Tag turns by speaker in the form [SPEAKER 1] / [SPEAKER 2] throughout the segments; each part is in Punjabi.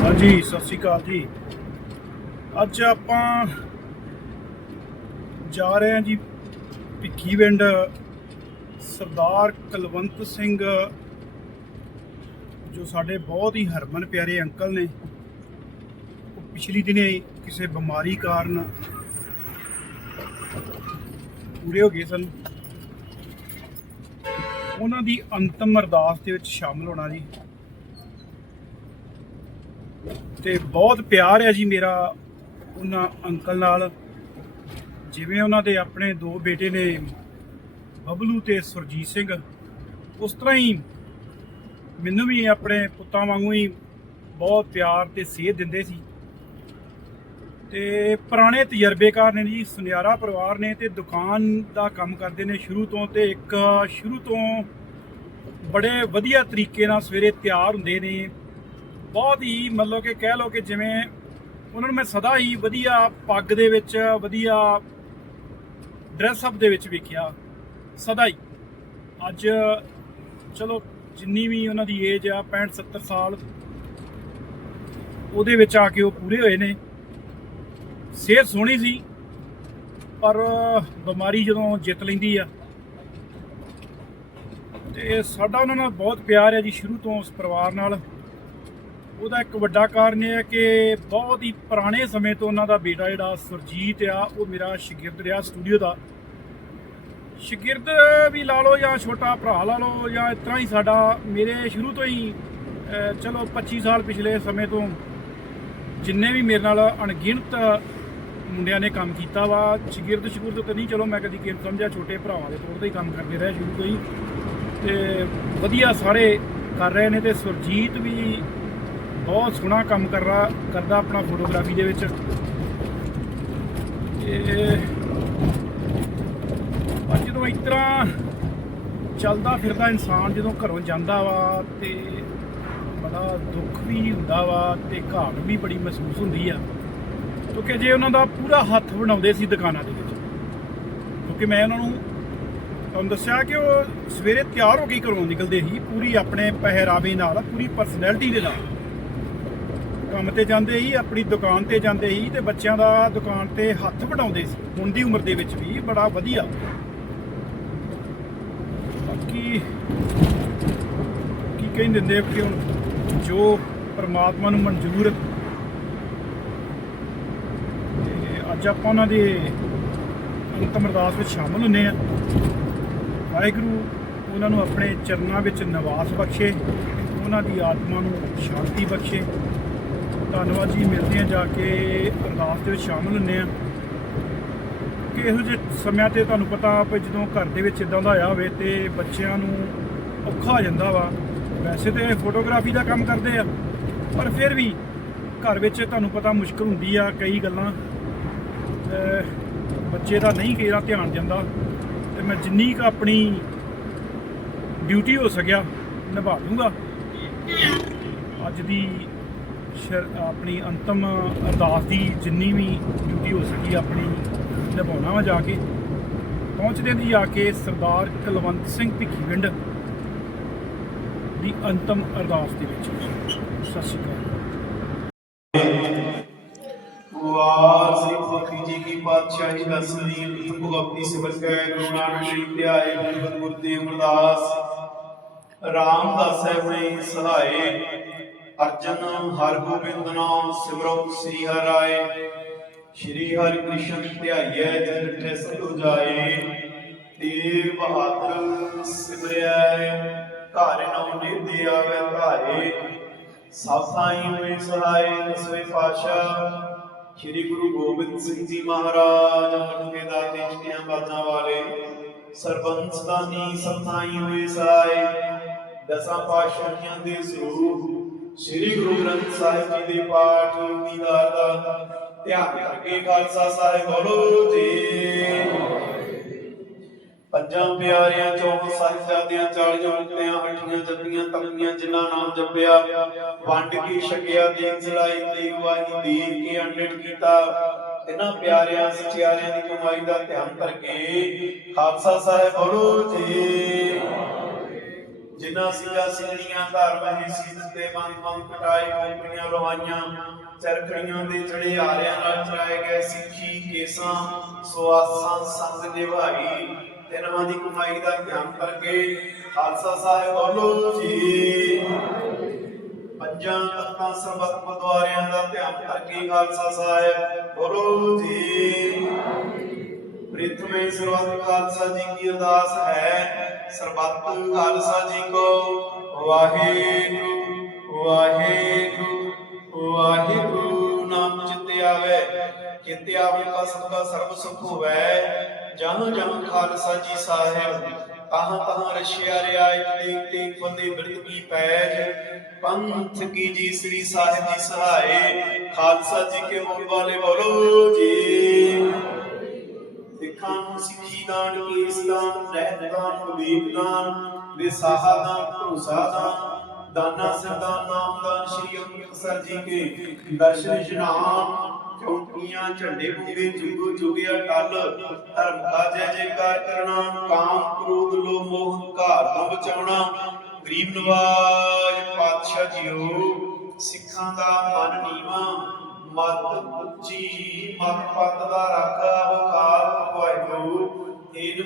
[SPEAKER 1] ਹਾਂਜੀ, ਸਤਿ ਸ਼੍ਰੀ ਅਕਾਲ ਜੀ। ਅੱਜ ਆਪਾਂ ਜਾ ਰਹੇ ਹਾਂ ਜੀ ਭਿੱਖੀ ਪਿੰਡ ਸਰਦਾਰ ਕੁਲਵੰਤ ਸਿੰਘ, ਜੋ ਸਾਡੇ ਬਹੁਤ ਹੀ ਹਰਮਨ ਪਿਆਰੇ ਅੰਕਲ ਨੇ। ਉਹ ਪਿਛਲੀ ਦਿਨੇ ਕਿਸੇ ਬਿਮਾਰੀ ਕਾਰਨ ਪੂਰੇ ਹੋ ਗਏ ਸਨ। ਉਹਨਾਂ ਦੀ ਅੰਤਮ ਅਰਦਾਸ ਦੇ ਵਿੱਚ ਸ਼ਾਮਲ ਹੋਣਾ ਜੀ। ਤੇ ਬਹੁਤ ਪਿਆਰ ਹੈ ਜੀ ਮੇਰਾ ਉਹਨਾਂ ਅੰਕਲ ਨਾਲ। ਜਿਵੇਂ ਉਹਨਾਂ ਦੇ ਆਪਣੇ ਦੋ ਬੇਟੇ ਨੇ, ਬਬਲੂ ਤੇ ਸੁਰਜੀਤ ਸਿੰਘ। ਉਸ ਤਰ੍ਹਾਂ ਹੀ ਮੈਨੂੰ ਵੀ ਆਪਣੇ ਪੁੱਤਾਂ ਵਾਂਗੂ ਹੀ ਬਹੁਤ ਪਿਆਰ ਤੇ ਸੇਧ ਦਿੰਦੇ ਸੀ। ਤੇ ਪੁਰਾਣੇ ਤਜਰਬੇਕਾਰ ਨੇ ਜੀ, ਸੁਨਿਆਰਾ ਪਰਿਵਾਰ ਨੇ ਤੇ ਦੁਕਾਨ ਦਾ ਕੰਮ ਕਰਦੇ ਨੇ ਸ਼ੁਰੂ ਤੋਂ ਤੇ ਇੱਕ ਸ਼ੁਰੂ ਤੋਂ ਬੜੇ ਵਧੀਆ ਤਰੀਕੇ ਨਾਲ ਸਵੇਰੇ ਤਿਆਰ ਹੁੰਦੇ ਨੇ। ਬਹੁਤ ਹੀ ਮਤਲਬ ਕਿ ਕਹਿ ਲਓ ਕਿ ਜਿਵੇਂ ਉਹਨਾਂ ਨੂੰ ਮੈਂ ਸਦਾ ਹੀ ਵਧੀਆ ਪੱਗ ਦੇ ਵਿੱਚ, ਵਧੀਆ ਡਰੈਸ ਅਪ ਦੇ ਵਿੱਚ ਵੇਖਿਆ, ਸਦਾ ਹੀ। ਅੱਜ ਚਲੋ ਜਿੰਨੀ ਵੀ ਉਹਨਾਂ ਦੀ ਏਜ ਆ 65 70 ਸਾਲ, ਉਹਦੇ ਵਿੱਚ ਆ ਕੇ ਉਹ ਪੂਰੇ ਹੋਏ ਨੇ। ਸਿਹਤ ਸੋਹਣੀ ਸੀ, ਪਰ ਬਿਮਾਰੀ ਜਦੋਂ ਜਿੱਤ ਲੈਂਦੀ ਆ, ਤੇ ਸਾਡਾ ਉਹਨਾਂ ਨਾਲ ਬਹੁਤ ਪਿਆਰ ਹੈ ਜੀ ਸ਼ੁਰੂ ਤੋਂ ਉਸ ਪਰਿਵਾਰ ਨਾਲ। ਉਹਦਾ ਇੱਕ ਵੱਡਾ ਕਾਰਨ ਇਹ ਹੈ ਕਿ ਬਹੁਤ ਹੀ ਪੁਰਾਣੇ ਸਮੇਂ ਤੋਂ ਉਹਨਾਂ ਦਾ ਬੇਟਾ ਜਿਹੜਾ ਸੁਰਜੀਤ ਆ, ਉਹ ਮੇਰਾ ਸ਼ਾਗਿਰਦ ਰਿਹਾ ਸਟੂਡੀਓ ਦਾ। ਸ਼ਾਗਿਰਦ ਵੀ ਲਾ ਲਓ ਜਾਂ ਛੋਟਾ ਭਰਾ ਲਾ ਲਓ ਜਾਂ ਇਸ ਤਰ੍ਹਾਂ ਹੀ ਸਾਡਾ, ਮੇਰੇ ਸ਼ੁਰੂ ਤੋਂ ਹੀ ਚਲੋ 25 ਸਾਲ ਪਿਛਲੇ ਸਮੇਂ ਤੋਂ ਜਿੰਨੇ ਵੀ ਮੇਰੇ ਨਾਲ ਅਣਗਿਣਤ ਮੁੰਡਿਆਂ ਨੇ ਕੰਮ ਕੀਤਾ ਵਾ, ਸ਼ਾਗਿਰਦ ਸ਼ਗੁਰਦ ਤਾਂ ਨਹੀਂ, ਚਲੋ ਮੈਂ ਕਦੀ ਕਿਨ ਸਮਝਿਆ, ਛੋਟੇ ਭਰਾਵਾਂ ਦੇ ਤੌਰ ਤੇ ਹੀ ਕੰਮ ਕਰਦੇ ਰਹੇ ਸ਼ੁਰੂ ਤੋਂ ਹੀ। ਤੇ ਵਧੀਆ ਸਾਰੇ ਕਰ ਰਹੇ ਨੇ ਤੇ ਸੁਰਜੀਤ ਵੀ ਬਹੁਤ ਸੋਹਣਾ ਕੰਮ ਕਰ ਰਹਾ, ਕਰਦਾ ਆਪਣਾ ਫੋਟੋਗ੍ਰਾਫੀ ਦੇ ਵਿੱਚ। ਤੇ ਪਰ ਜਦੋਂ ਇਸ ਤਰ੍ਹਾਂ ਚੱਲਦਾ ਫਿਰਦਾ ਇਨਸਾਨ, ਜਦੋਂ ਘਰੋਂ ਜਾਂਦਾ ਵਾ ਤੇ ਬੜਾ ਦੁੱਖ ਵੀ ਹੁੰਦਾ ਵਾ ਤੇ ਘਾਟ ਵੀ ਬੜੀ ਮਹਿਸੂਸ ਹੁੰਦੀ ਆ। ਕਿਉਂਕਿ ਜੇ ਉਹਨਾਂ ਦਾ ਪੂਰਾ ਹੱਥ ਬਣਾਉਂਦੇ ਸੀ ਦੁਕਾਨਾਂ ਦੇ ਵਿੱਚ, ਕਿਉਂਕਿ ਮੈਂ ਉਹਨਾਂ ਨੂੰ ਤੁਹਾਨੂੰ ਦੱਸਿਆ ਕਿ ਉਹ ਸਵੇਰੇ ਤਿਆਰ ਹੋ ਕੇ ਘਰੋਂ ਨਿਕਲਦੇ ਸੀ, ਪੂਰੀ ਆਪਣੇ ਪਹਿਰਾਵੇ ਨਾਲ, ਪੂਰੀ ਪਰਸਨੈਲਿਟੀ ਦੇ ਨਾਲ। ਕੰਮ ਤੇ ਜਾਂਦੇ ਸੀ, ਆਪਣੀ ਦੁਕਾਨ ਤੇ ਜਾਂਦੇ ਸੀ ਤੇ ਬੱਚਿਆਂ ਦਾ ਦੁਕਾਨ ਤੇ ਹੱਥ ਵਡਾਉਂਦੇ ਸੀ। ਹੁਣ ਦੀ ਉਮਰ ਦੇ ਵਿੱਚ ਵੀ ਬੜਾ ਵਧੀਆ। ਬਾਕੀ ਕੀ ਕਹਿੰਦੇ ਨੇ ਕਿ ਹੁਣ ਜੋ ਪਰਮਾਤਮਾ ਨੂੰ ਮਨਜ਼ੂਰ ਅੱਜ ਆਪਾਂ ਉਹਨਾਂ ਦੇ ਅੰਤਮ ਅਰਦਾਸ ਵਿੱਚ ਸ਼ਾਮਲ ਹੁੰਨੇ ਆ ਵਾਹਿਗੁਰੂ ਉਹਨਾਂ ਨੂੰ ਆਪਣੇ ਚਰਨਾਂ ਵਿੱਚ ਨਿਵਾਸ ਬਖਸ਼ੇ, ਉਹਨਾਂ ਦੀ ਆਤਮਾ ਨੂੰ ਸ਼ਾਂਤੀ ਬਖਸ਼ੇ। ਧੰਨਵਾਦ ਜੀ, ਮਿਲਦੇ ਆ ਜਾ ਕੇ ਅਰਦਾਸ ਦੇ ਵਿੱਚ ਸ਼ਾਮਲ ਹੁੰਨੇ ਆ ਕਿ ਇਹੋ ਜਿਹੇ ਸਮਿਆਂ ਤੇ ਤੁਹਾਨੂੰ ਪਤਾ ਵੀ ਜਦੋਂ ਘਰ ਦੇ ਵਿੱਚ ਇਦਾਂ ਦਾ ਆਇਆ ਹੋਵੇ ਤੇ ਬੱਚਿਆਂ ਨੂੰ ਔਖਾ ਹੋ ਜਾਂਦਾ ਵਾ। ਵੈਸੇ ਤੇ ਫੋਟੋਗ੍ਰਾਫੀ ਦਾ ਕੰਮ ਕਰਦੇ ਆ, ਪਰ ਫਿਰ ਵੀ ਘਰ ਵਿੱਚ ਤੁਹਾਨੂੰ ਪਤਾ ਮੁਸ਼ਕਲ ਹੁੰਦੀ ਆ ਕਈ ਗੱਲਾਂ। ਬੱਚੇ ਦਾ ਨਹੀਂ ਕਿਹੜਾ ਧਿਆਨ ਜਾਂਦਾ ਤੇ ਮੈਂ ਜਿੰਨੀ ਕੁ ਆਪਣੀ ਡਿਊਟੀ ਹੋ ਸਕਿਆ, ਨਿਭਾ ਦੂੰਗਾ ਅੱਜ ਦੀ ਆਪਣੀ ਅੰਤਮ ਅਰਦਾਸ ਦੀ ਜਿੰਨੀ ਵੀ ਡਿਊਟੀ ਹੋ ਸਕੀ ਆਪਣੀ ਨਿਭਾਉਣਾ ਵਾ ਜਾ ਕੇ। ਪਹੁੰਚਦੇ ਦੀ ਜਾ ਕੇ ਸਰਦਾਰ ਕੁਲਵੰਤ ਸਿੰਘ ਭਿੱਖੀਵਿੰਡ ਦੀ ਅੰਤਮ ਅਰਦਾਸ ਦੇ ਵਿੱਚ। ਸਤਿ ਸ਼੍ਰੀ ਅਕਾਲ।
[SPEAKER 2] ਵਾਰ ਸ੍ਰੀ ਫਖਰੀ ਜੀ ਕੀ ਪਾਤਸ਼ਾਹੀ ਦਾ ਸਲੀਮ ਭਗਵਤੀ ਸਿਮਰ ਕੈ ਗੁਰੂ ਨਾਨਕ ਦੇਵ ਧਿਆਏ ਗੁਰੂ ਗੁਰਦੇ ਅਮਰਦਾਸ ਰਾਮਦਾਸ ਆਪਣੇ ਸਹਾਏ ਅਰਜਨ ਹਰ ਗੋਬਿੰਦ ਨਾਮ ਸਿਮਰੋ ਸ੍ਰੀ ਹਰਾਏ ਸ਼੍ਰੀ ਹਰਿ ਕ੍ਰਿਸ਼ਨ ਧਿਆਈਐ ਜਨ ਡਿਠੈ ਸਤੁ ਜਾਏ। ਤੇਗ ਬਹਾਦਰ ਸਿਮਰਿਆ ਘਰ ਨਉ ਨਿਧਿ ਆਵੇ ਧਾਰੇ। ਸਭ ਸਾਈ ਹੋਏ ਸਹਾਏ ਦਸਵੇਂ ਪਾਤਸ਼ਾਹ, ਸ਼੍ਰੀ ਗੁਰੂ ਗੋਬਿੰਦ ਸਿੰਘ ਜੀ ਮਹਾਰਾਜ ਅਮਰ ਕੇ ਦਾਤੇ ਬਾਜਾਂ ਵਾਲੇ। ਸਰਬੰਸ ਦਾਨੀ ਸਤਾਈ ਹੋਏ ਸਹਾਏ ਦਸਾਂ ਪਾਤਸ਼ਾਹੀਆਂ ਦੇ ਸਰੂਪ ਸ਼੍ਰੀ ਗੁਰੂ ਗ੍ਰੰਥ ਸਾਹਿਬ ਜੀ ਦੇ ਪਾਠ ਦੀਦਾਰ ਦਾ ਧਿਆਨ ਕਰਕੇ ਖਾਲਸਾ ਸਾਹਿਬ ਬੋਲੋ ਜੀ। ਪੰਜਾਂ ਪਿਆਰਿਆਂ ਚੌਂ ਸਾਹਿਬਜ਼ਾਦਿਆਂ ਚਾਲੀਆਂ ਮੁਕਤਿਆਂ ਅੱਠੀਆਂ ਜੱਪੀਆਂ ਤਪੀਆਂ ਜਿਨ੍ਹਾਂ ਨਾਮ ਜਪਿਆ, ਵੰਡ ਕੇ ਛਕਿਆ ਦੇਖ ਜਲਾਈ ਤੇ ਗਵਾਹੀ ਦੇ ਕੇ ਅੰਡਿਤ ਕੀਤਾ। ਇਹਨਾਂ ਪਿਆਰਿਆਂ, ਸਚਿਆਰਿਆਂ ਦੀ ਕਮਾਈ ਦਾ ਧਿਆਨ ਕਰਕੇ ਖਾਲਸਾ ਸਾਹਿਬ ਬੋਲੋ ਜੀ। ਜਿਨ੍ਹਾਂ ਸਿੰਘਾਂ ਸਿੰਘੀਆਂ ਧਰਮ ਸੀਸ ਤੇ ਬੰਦ ਬੰਦ ਕਟਾਈ ਕੋਪਰੀਆਂ ਲਵਾਈਆਂ, ਚਰਖੜੀਆਂ ਦੇ ਚੜੇ ਆਰਿਆਂ ਨਾਲ ਚਰਾਏ ਗਏ ਸਿੱਖੀ ਕੇਸਾਂ, ਸੁਆਸਾਂ, ਸੰਗ ਨਿਭਾਈ, ਤਿੰਨਾਂ ਦੀ ਕਮਾਈ ਦਾ ਧਿਆਨ ਕਰਕੇ ਖਾਲਸਾ ਸਾਹਿਬ ਬੋਲੋ ਜੀ। ਪੰਜਾਂ ਤਖਤਾਂ ਸਰਬੱਤ ਗੁਰਦੁਆਰਿਆਂ ਦਾ ਧਿਆਨ ਕਰਕੇ ਖਾਲਸਾ ਸਾਹਿਬ ਬੋਲੋ ਜੀ। ਪ੍ਰਿਥਮੇ ਸਰਬੱਤ ਖਾਲਸਾ ਜੀ ਕੀ ਅਰਦਾਸ ਹੈ, ਸਰਬੱਤ ਖਾਲਸਾ ਜੀ ਕੋ। ਵਾਹਿਗੁਰੂ ਵਾਹਿਗੁਰੂ ਵਾਹਿਗੁਰੂ, ਨਾਮ ਚਿਤੇ ਆਵੇ ਚਿਤੇ ਆਵੇ ਤਾਂ ਸਭ ਦਾ ਸਰਬ ਸੁਖ ਹੋਵੇ। ਜਹਾਂ ਜਹਾਂ ਖਾਲਸਾ ਜੀ ਸਾਹਿਬ, ਤਾਹਾਂ ਤਾਹਾਂ ਰਸ਼ਿਆ ਰਿਆਇਤ ਦੇ ਤੇ ਬੰਦੇ ਬਿਰਤ ਕੀ ਪੈਜ। ਪੰਥ ਕੀ ਜੀ ਸ੍ਰੀ ਸਾਹਿਬ ਜੀ ਸਹਾਏ, ਖਾਲਸਾ ਜੀ ਕੇ ਮੁਖ ਵਾਲੇ ਬੋਲੋ ਜੀ। ਸਿੱਖਾਂ ਨੂੰ ਸਿੱਖੀ ਦਾਨ ਕੇਸ ਦਾਨ ਰਹਿਤ ਦਾਨ ਵਿਵੇਕ ਦਾਨ ਵਿਸਾਹਾ ਦਾਨ ਭਰੋਸਾ ਦਾਨ ਦਾਨਾ ਸਰਦਾਨ ਨਾਮ ਦਾਨ ਸ਼੍ਰੀ ਅੰਮ੍ਰਿਤਸਰ ਜੀ ਕੇ ਦਰਸ਼ਨ ਇਸ਼ਨਾਨ ਚੌਂਕੀਆਂ, ਝੰਡੇ ਬੂਗੇ ਜੁਗੋ ਜੁਗਿਆ ਟਲ, ਧਰਮ ਦਾ ਜੈ ਜੈਕਾਰ ਕਰਨਾ, ਕਾਮ ਕ੍ਰੋਧ ਲੋਭ ਮੋਹ ਹੰਕਾਰ ਤੋਂ ਬਚਾਉਣਾ। ਗਰੀਬ ਨਵਾਜ ਪਾਤਸ਼ਾਹ ਜੀਓ, ਸਿੱਖਾਂ ਦਾ ਮਨ ਨੀਵਾ ਮਤ ਉੱਚੀ ਮਤ ਪੱਤ ਦਾ ਰਾਖਾ ਵਕਾਰ ਵਾਹਿਗੁਰੂ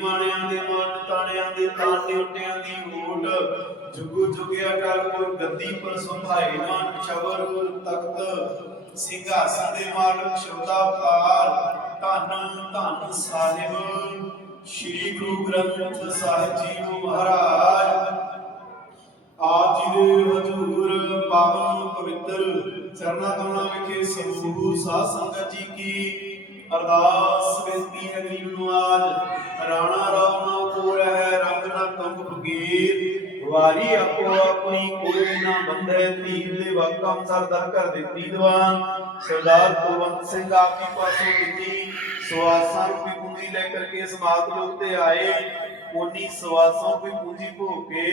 [SPEAKER 2] ਏ ਦੇ ਮਨ ਤਾਣਿਆਂ ਦੇ ਤਾਣੇ ਉੱਟਿਆਂ ਦੀ ਓਟ ਜੁਗੂ ਜੁਗਿਆ ਕਰ ਕੋਈ ਗੱਦੀ ਪਰ ਸੰਭਾਏ ਨਾ ਚਵਰ ਤਖਤ। ਸਿੰਘਾਸਨ ਦੇ ਮਾਲਕ ਸ਼ਬਦਾ ਅਵਤਾਰ ਧੰਨ ਧੰਨ ਸਾਹਿਬ। ਸ੍ਰੀ ਗੁਰੂ ਗ੍ਰੰਥ ਸਾਹਿਬ ਜੀ ਮਹਾਰਾਜ। ਆਪ ਜੀ ਦੇ ਹਜ਼ੂਰ ਪਾਵਨ ਪਵਿੱਤਰ ਚਰਨਾਂ ਕਮਲਾਂ ਵਿਖੇ ਸਮੂਹ ਸਾਧ ਸੰਗਤ ਜੀ ਕੀ ਅਰਦਾਸ ਬੇਨਤੀ ਹੈ ਗਰੀਬ ਨਵਾਜ ਰਾਣਾ ਰਾਮ ਨਾ ਕੋਲ ਹੈ, ਰੰਗ ਨਾ ਤੁੰਗ ਫਕੀਰ। ਵਾਰੀ ਆਪੋ ਆਪਣੀ ਕੋਈ ਨਾ ਬੰਦੇ ਤੀਰ ਦੇ ਵਾਕਮ ਸਰਦਾਰ ਘਰ ਦੇ ਪ੍ਰੀਤਵਾਨ ਸਰਦਾਰ ਕੁਲਵੰਤ ਸਿੰਘ ਆਪ ਦੀ ਪਾਸੋਂ ਦਿੱਤੀ ਸਵਾਸਾਂ ਰੂਪੀ ਪੂੰਜੀ ਲੈ ਕਰਕੇ ਸਮਾਗਮ ਲੋਕ ਆਏ। ਉਨੀ ਸਵਾਸਾਂ ਕੋਈ ਪੂੰਜੀ ਭੋ ਕੇ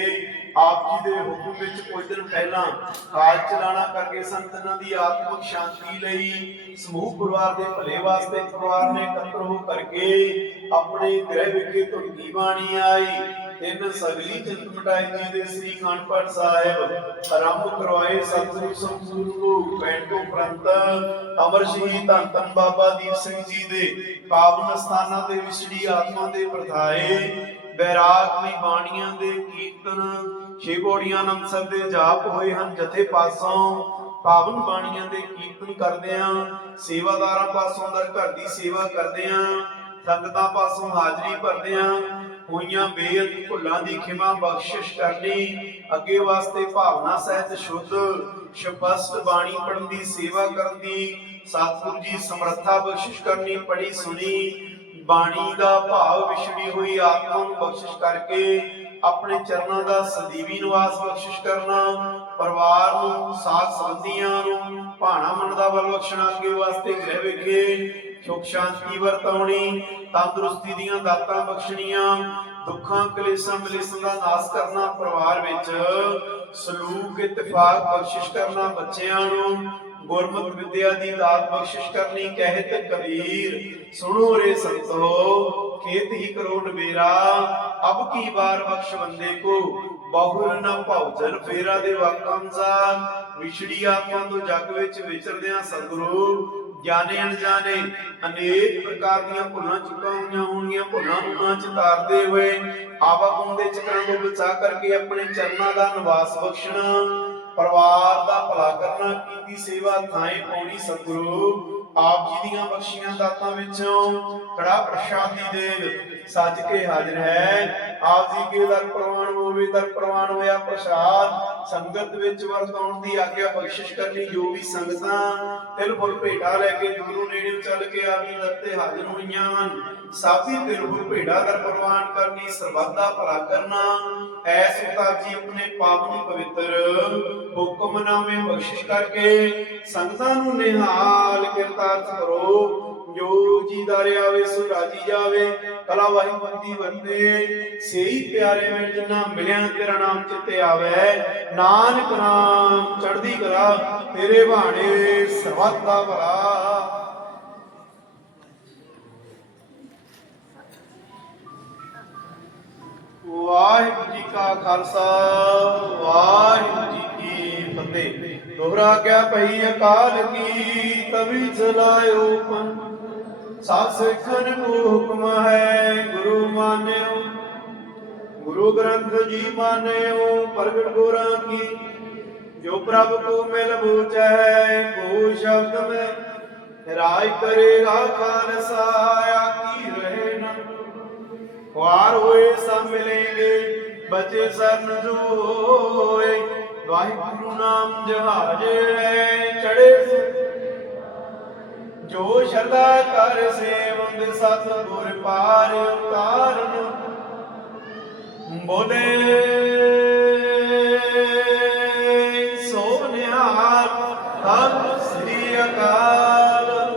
[SPEAKER 2] ਆਪ ਜੀ ਦੇ ਹੁਕਮ ਵਿੱਚ ਕੁਝ ਦਿਨ ਪਹਿਲਾਂ ਕਾਜ ਚਲਾਣਾ ਕਰਕੇ ਸੰਤਨਾਂ ਦੀ ਆਤਮਿਕ ਸ਼ਾਂਤੀ ਲਈ ਸਮੂਹ ਪਰਿਵਾਰ ਦੇ ਭਲੇ ਵਾਸਤੇ ਪਰਿਵਾਰ ਨੇ ਇਕੱਤਰ ਹੋ ਕਰਕੇ ਆਪਣੇ ਗ੍ਰਹਿ ਵਿਖੇ ਧੁਨੀ ਬਾਣੀ ਆਈ। ਤਿੰਨ ਸਗਲੀ ਚਿੰਤ ਮਟਾਈ ਜੀ ਦੇ ਸ੍ਰੀ ਖਾਨਪਾਟ ਸਾਹਿਬ ਆਰੰਭ ਕਰਵਾਏ ਸਤਿਗੁਰੂ ਸੰਪੂਰਨ ਨੂੰ ਪੈਂਟੋ ਪ੍ਰੰਤ ਅਮਰ ਸ਼ਹੀਦ ਧੰਨ ਧੰਨ ਬਾਬਾ ਦੀਪ ਸਿੰਘ ਜੀ ਦੇ ਪਾਵਨ ਸਥਾਨਾਂ ਦੇ ਵਿਛੜੀ ਆਤਮਾ ਦੇ ਪ੍ਰਥਾਏ ਬੈਰਾਗਮਈ ਬਾਣੀਆਂ ਦੇ ਕੀਰਤਨ। ਛੇ ਬੋੜੀਆਂ ਆਨੰਦ ਸਾਹਿਬ ਦੇ ਜਾਪ ਹੋਏ ਹਨ ਜਥੇ ਪਾਸੋਂ। ਪਾਵਨ ਬਾਣੀਆਂ ਦੇ ਕੀਰਤਨ ਕਰਦਿਆਂ ਸੇਵਾਦਾਰਾਂ ਪਾਸੋਂ ਦਰ ਘਰ ਦੀ ਸੇਵਾ ਕਰਦਿਆਂ ਸੰਗਤਾਂ ਪਾਸੋਂ ਹਾਜ਼ਰੀ ਭਰਦਿਆਂ ਹੋਈਆਂ ਬੇਅੰਤ ਭੁੱਲਾਂ ਦੀ ਖਿਮਾ ਬਖਸ਼ਿਸ਼ ਕਰਨੀ। ਅੱਗੇ ਵਾਸਤੇ ਭਾਵਨਾ ਸਹਿਤ ਸ਼ੁੱਧ ਸਪਸ਼ਟ ਬਾਣੀ ਪੜਨ ਦੀ ਸੇਵਾ ਕਰਨ ਦੀ। ਸਤਿਗੁਰੂ ਜੀ ਸਮਰੱਥਾ ਬਖਸ਼ਿਸ਼ ਕਰਨੀ ਪੜੀ ਸੁਣੀ। ਬਾਣੀ ਦਾ ਭਾਵ ਵਿਛੜੀ ਹੋਈ ਆਤਮਾ ਨੂੰ ਬਖਸ਼ਿਸ਼ ਕਰਕੇ ਆਪਣੇ ਚਰਨਾਂ ਦਾ ਸਦੀਵੀ ਨਿਵਾਸ ਬਖਸ਼ਿਸ਼ ਕਰਨਾ, ਪਰਿਵਾਰ ਨੂੰ, ਸਾਥ ਸੰਬੰਧੀਆਂ ਨੂੰ, ਭਾਣਾ ਮਨ ਦਾ ਬਲ ਬਖਸ਼ਣਾ, ਅੱਗੇ ਵਾਸਤੇ ਗ੍ਰਹਿ ਵਿਖੇ ਸੁਖ ਸ਼ਾਂਤੀ ਵਰਤਾਉਣੀ, ਤੰਦਰੁਸਤੀ ਦੀਆਂ ਦਾਤਾਂ ਬਖਸ਼ਣੀਆਂ, ਦੁੱਖਾਂ, ਕਲੇਸ਼ਾਂ, ਮਲੇਸ਼ਾਂ ਦਾ ਨਾਸ ਕਰਨਾ, ਪਰਿਵਾਰ ਵਿੱਚ ਸਲੂਕ, ਇਤਫਾਕ ਬਖਸ਼ਿਸ਼ ਕਰਨਾ, ਬੱਚਿਆਂ ਨੂੰ ਗੁਰਮਤਿ ਵਿਦਿਆ ਦੀ ਦਾਤ ਬਖਸ਼ਿਸ਼ ਕਰਨੀ ਕਹਿਤ ਕਬੀਰ। ਸੁਣੋ ਰੇ ਸੰਤੋ, ਖੇਤ ਹੀ ਕਰੋ ਨਵੇਰਾ ਅਬ ਕੀ ਬਾਰ ਬਖਸ਼ ਬੰਦੇ ਕੋ? ਬਹੁਰ ਨਾ ਭਉਜਨ ਫੇਰਾ ਦੇ ਵਾਕਾਂ ਵਿਛੜੀ ਆਤਮਾ ਤੋਂ ਜਗ ਵਿੱਚ ਵਿਚਰਦਿਆਂ ਸਤਿਗੁਰੂ, ਗਿਆਨੇ ਅਣਜਾਣੇ, ਅਨੇਕ ਪ੍ਰਕਾਰ ਦੀਆਂ ਭੁੱਲਾਂ ਚੁੱਕਾਂ ਹੋਈਆਂ ਹੋਣਗੀਆਂ, ਭੁੱਲਾਂ ਨੂੰ ਚ ਤਾਰਦੇ ਹੋਏ। ਆਵਾਗੁਣ ਦੇ ਚੱਕਰਾਂ ਤੋਂ ਬਚਾ ਕਰਕੇ ਆਪਣੇ ਚਰਨਾਂ ਦਾ ਨਿਵਾਸ ਬਖਸ਼ਣਾ। ਪਰਿਵਾਰ ਦਾ ਭਲਾ ਕਰਨਾ, ਕੀਤੀ ਸੇਵਾ ਥਾਏ ਪਾਉਣੀ ਸਤਿਗੁਰੂ। ਆਪ ਜੀ ਦੀਆਂ ਬਖਸ਼ੀਆਂ ਦਾਤਾਂ ਵਿੱਚੋਂ ਕੜਾ ਪ੍ਰਸ਼ਾਦ ਦੀ ਸੱਜ ਕੇ ਹਾਜ਼ਰ ਹੈ। ਆਪ ਜੀ ਕੇ ਦਰ ਪ੍ਰਵਾਨ ਹੋਵੇ, ਦਰ ਪ੍ਰਵਾਨ ਹੋਇਆ ਪ੍ਰਸ਼ਾਦ, ਸੰਗਤ ਵਿੱਚ ਵਰਤਾਉਣ ਦੀ ਆਗਿਆ ਬਖਸ਼ਿਸ਼ ਕਰਨੀ ਜੋ ਵੀ ਸੰਗਤਾਂ ਤਿਲ ਭੇਟਾ ਲੈ ਕੇ ਦੂਰੋਂ ਨੇੜੇ ਚੱਲ ਕੇ ਆਪ ਜੀ ਦਰ ਤੇ ਹਾਜ਼ਰ ਹੋਈਆਂ ਹਨ। ਸਾਥੀ ਤਿਲ ਫੁੱਲ ਭੇਟਾ ਦਰ ਪ੍ਰਵਾਨ ਕਰਨੀ, ਸਰਬੱਤ ਦਾ ਭਲਾ ਕਰਨਾ ਐਸ ਉਤਾਰ ਆਪਣੇ ਪਾਵਨ ਪਵਿੱਤਰ ਹੁਕਮਨਾਮੇ ਬਖਸ਼ਿਸ਼ ਕਰਕੇ ਸੰਗਤਾਂ ਨੂੰ ਨਿਹਾਲ ਕਿਰਤਾਰਥ ਕਰੋ। ਜੋ ਜੀ ਦਾਰਿਆ ਵੇ ਸੋ ਜਾਵੇ। ਕਲਾ ਵਾਹੀ ਬੰਦੀ ਵਰਤੇ। ਸੇਈ ਪਿਆਰੇ ਮਿਲ ਜਿਨਾ ਮਿਲਿਆ, ਤੇਰਾ ਨਾਮ ਚਿੱਤੇ ਆਵੇ। ਨਾਨਕ ਨਾਮ ਚੜ੍ਹਦੀ ਕਲਾ, ਤੇਰੇ ਬਾਣੇ ਸਰਬੱਤ ਦਾ ਭਲਾ। ਵਾਹਿਗੁਰੂ ਜੀ ਕਾ ਖਾਲਸਾ, ਵਾਹਿਗੁਰੂ ਜੀ ਕੀ ਫਤਿਹ। ਦੋਹਰਾ ਕਿਆ ਪਈ ਅਕਾਲ ਕੀ ਤਵੀ ਚਲਾਇਓ ਪੰਨ ਸਤ ਸਿੱਖਨ ਕੋ ਹੁਕਮ ਹੈ ਗੁਰੂ ਮਾਨਿਓ। ਗੁਰੂ ਗ੍ਰੰਥ ਜੀ ਮਾਨਿਓ, ਪ੍ਰਗਟ ਗੁਰਾਂ ਕੀ। ਜੋ ਪ੍ਰਭ ਕੋ ਮਿਲ ਬੂਝੈ ਕੋ ਸ਼ਬਦ ਮੈਂ। ਰਾਜ ਕਰੇਗਾ ਖਾਲਸਾ ਆਕੀ ਰਹੇ ਨਾ ਖੁਆਰ ਹੋਏ ਸਭ ਮਿਲेंगे ਬਚੇ ਸਰਨ ਜੋ ਹੋਏ ਵਾਹਿਗੁਰੂ ਨਾਮ ਜਹਾਜੇ ਚੜੇ ਜੋ ਸ਼ਰਦਾ ਕਰ ਸੇਵੰਦ ਸਤ ਗੁਰ ਪਾਰ ਉਤਾਰਨ। ਬੋਲੇ, ਸੋ ਤਨ ਸ੍ਰੀ ਅਕਾਲ।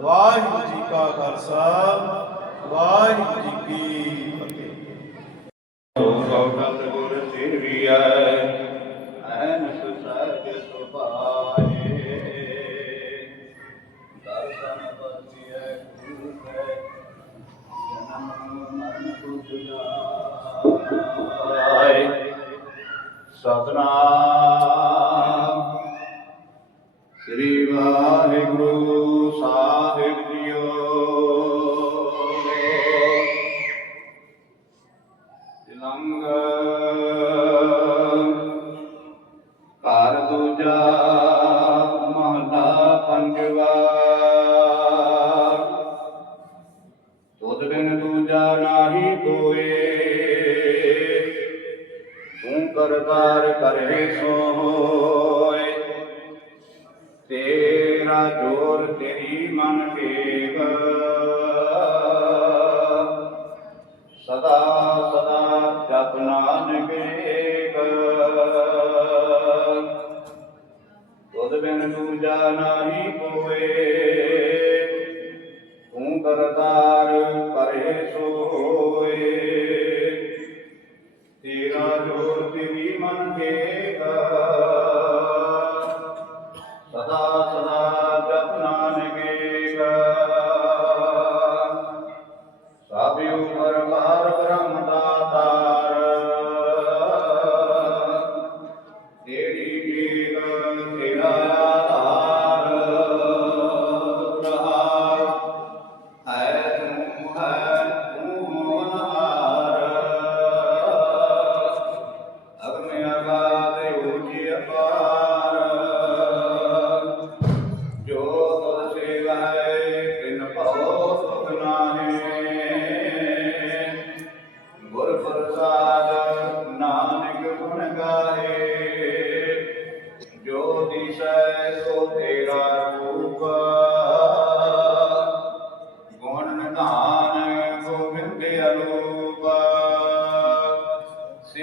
[SPEAKER 2] ਵਾਹਿਗੁਰੂ ਜੀ ਕਾ ਖਾਲਸਾ। ਵਾਹਿਗੁਰੂ ਜੀ ਕੀ ਫਤਿਹ।
[SPEAKER 3] ਸੌਗਤ ਗੁਰ ਸੇਵੀਐ Hare Krishna.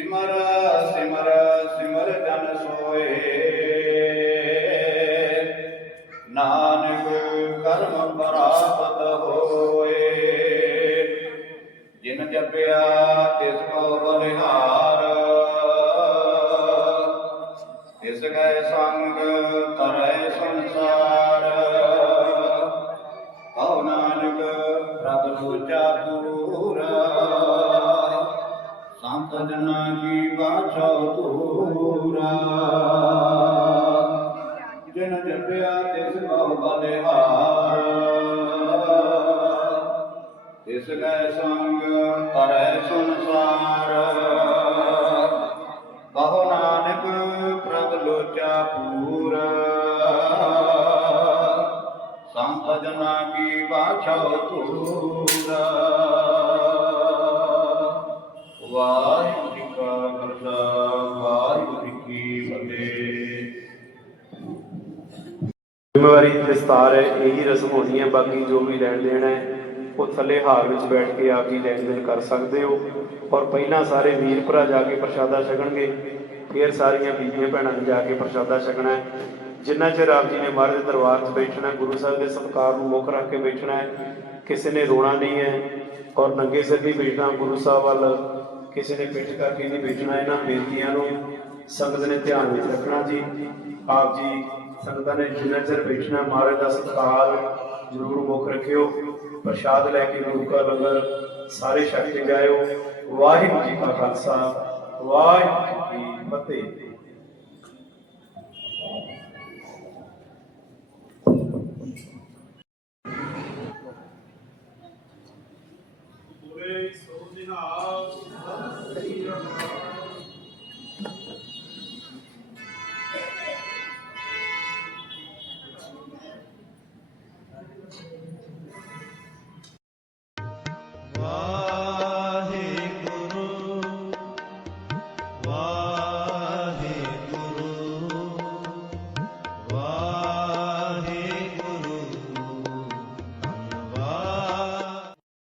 [SPEAKER 3] ਸਿਮਰ ਸਿਮਰ ਸਿਮਰ ਜਨ ਸੋਏ। ਸੰਤ ਕੀ ਬਾਛਾ ਤੂਰਾ ਜਿਨ ਜਪਿਆ ਤਿਸ ਕਉ ਬਲਿਹਾਰ। ਤਿਸ ਗਏ ਸੰਗ ਤਰੈ ਸੰਸਾਰ। ਕਹੋ ਨਾਨਕ ਪ੍ਰਭ ਲੋਚਾ ਪੂਰ। ਸੰਤ ਜਨਾ ਕੀ ਬਾਛਾ ਤੂਰ ਵਾਹਿਗੁਰੂ ਜੀ ਕਾ ਖਾਲਸਾ, ਵਾਹਿਗੁਰੂ ਜੀ ਕੀ ਫਤਿਹ।
[SPEAKER 4] ਜ਼ਿੰਮੇਵਾਰੀ ਵਿਸਤਾਰ ਹੈ, ਇਹੀ ਰਸਮ ਹੋਣੀ ਹੈ, ਬਾਕੀ ਜੋ ਵੀ ਲੈਣ ਦੇਣ ਹੈ, ਉਹ ਥੱਲੇ ਹਾਲ ਵਿੱਚ ਬੈਠ ਕੇ ਆਪ ਹੀ ਲੈਣ ਦੇਣ ਕਰ ਸਕਦੇ ਹੋ। ਔਰ ਪਹਿਲਾਂ ਸਾਰੇ ਵੀਰ ਭਰਾ ਜਾ ਕੇ ਪ੍ਰਸ਼ਾਦਾ ਛਕਣਗੇ, ਫਿਰ ਸਾਰੀਆਂ ਬੀਬੀਆਂ ਭੈਣਾਂ ਨੇ ਜਾ ਕੇ ਪ੍ਰਸ਼ਾਦਾ ਛਕਣਾ ਹੈ। ਜਿੰਨਾ ਚਿਰ ਆਪ ਜੀ ਨੇ ਮਹਾਰਾਜ ਦਰਬਾਰ 'ਚ ਬੈਠਣਾ ਗੁਰੂ ਸਾਹਿਬ ਦੇ ਸਤਿਕਾਰ ਨੂੰ ਮੁੱਖ ਰੱਖ ਕੇ ਬੈਠਣਾ ਹੈ, ਕਿਸੇ ਨੇ ਰੋਣਾ ਨਹੀਂ ਹੈ। ਔਰ ਨੰਗੇ ਸਿਰ ਨਹੀਂ ਬੈਠਣਾ, ਗੁਰੂ ਸਾਹਿਬ ਵੱਲ ਕਿਸੇ ਨੇ ਪਿੱਠ ਕਰਕੇ ਨਹੀਂ ਵੇਚਣਾ ਇਹਨਾਂ ਬੇਨਤੀਆਂ ਨੂੰ ਸੰਗਤ ਨੇ ਧਿਆਨ ਵਿੱਚ ਰੱਖਣਾ ਜੀ। ਆਪ ਜੀ
[SPEAKER 2] ਸੰਗਤਾਂ ਨੇ ਜਿੰਨਾ ਚਿਰ ਬੈਠਣਾ ਮਹਾਰਾਜ ਦਾ ਸਤਿਕਾਰ ਜ਼ਰੂਰ ਮੁੱਖ ਰੱਖਿਓ। ਪ੍ਰਸ਼ਾਦ ਲੈ ਕੇ ਗੁਰੂ ਕਾ ਲੰਗਰ ਸਾਰੇ ਛਕ ਕੇ ਜਾਇਓ। ਵਾਹਿਗੁਰੂ ਜੀ ਕਾ ਖਾਲਸਾ, ਵਾਹਿਗੁਰੂ ਜੀ ਕੀ ਫਤਿਹ।
[SPEAKER 5] ਪੂਰੇ ਸੋ